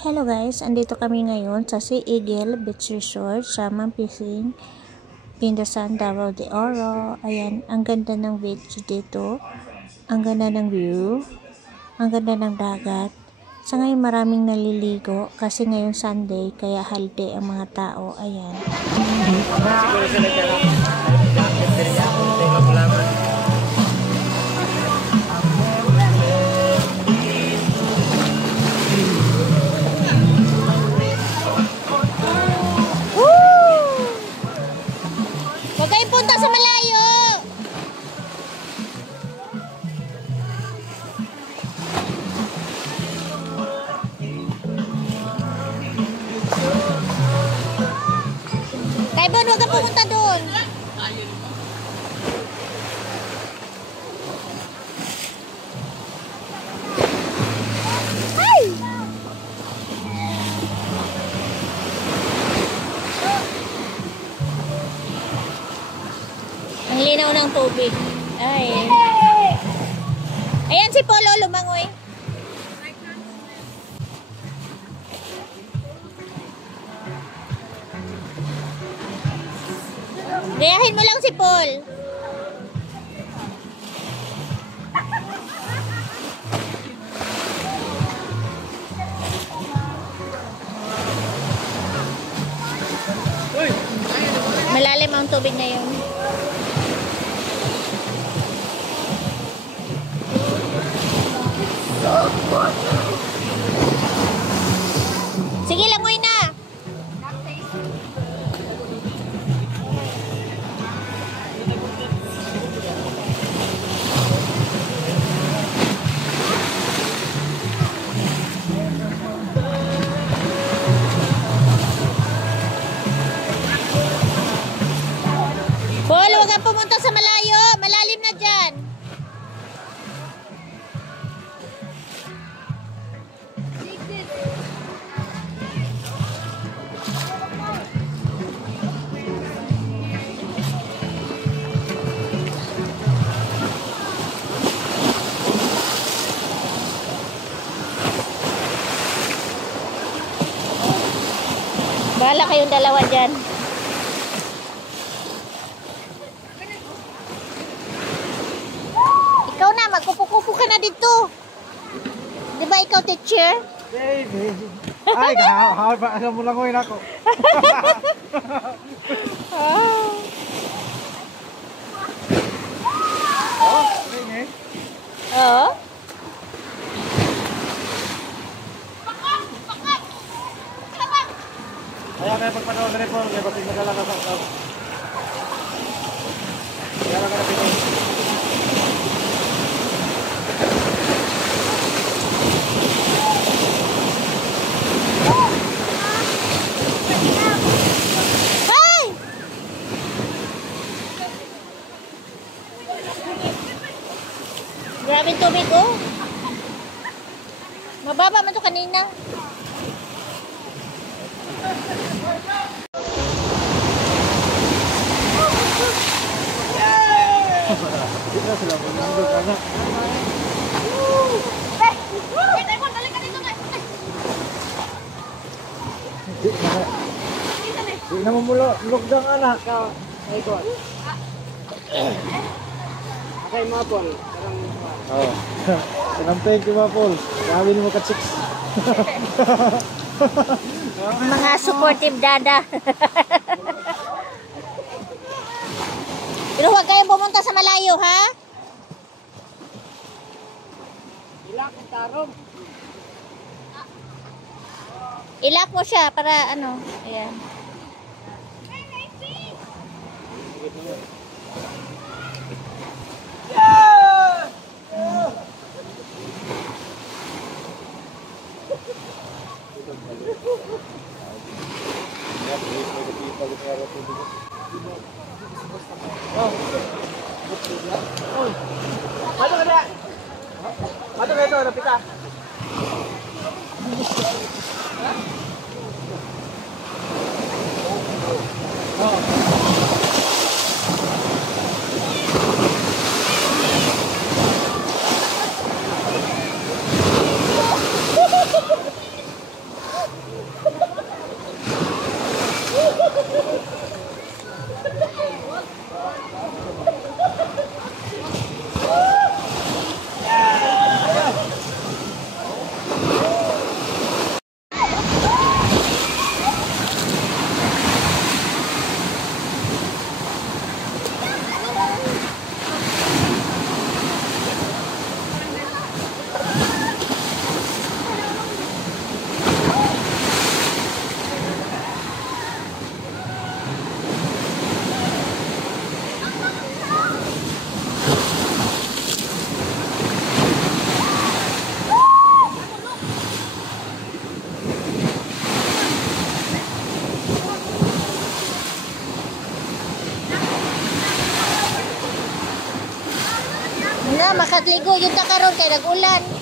Hello guys, andito kami ngayon sa Sea Eagle Beach Resort sa Mampising, Pindasan, Davao de Oro. Ayan, ang ganda ng beach dito. Ang ganda ng view. Ang ganda ng dagat. Sa ngayon maraming naliligo kasi ngayon Sunday kaya holiday ang mga tao. Ayan. Huwag kayong punta sa malayo. Kaibon, huwag kang pumunta doon. Ay! Ang linaw ng tubig. Ay. Ayan si Polo lumangoy. Gayahin mo lang si Paul. Malalim ang tubig ngayon. Sige, langoy na. Paul, huwag kang pumunta sa malayo. Malalim na dyan. Bahala kayong dalawa dyan. Ikaw na, magkupo-kupo ka na dito. Di ba ikaw teacher? Baby. Ay, kahawal pa. Alam mo lang ko ako. Oh. Oh, okay. Oo. Kaya kaya pagpanaw na rin po. Kaya pag nagala ka sa kaya lang ka na pito. Hey! Grabe tubig oh. Mababa man to kanina. Hindi na sila manundog anak. Hindi na mamulog ng anak. Ay ko. Okay mga Paul. Oo. Sinampay ko mga Paul. Grabe ni mo ka-chicks. Mga supportive dada. Pero huwag kayong pumunta sa malayo, ha? Ilak ang tarong. Ilak mo siya para ano. Ayan. Ano ka na? Ano ka ito? Napita? makaligo yung takaron kay nag-ulan.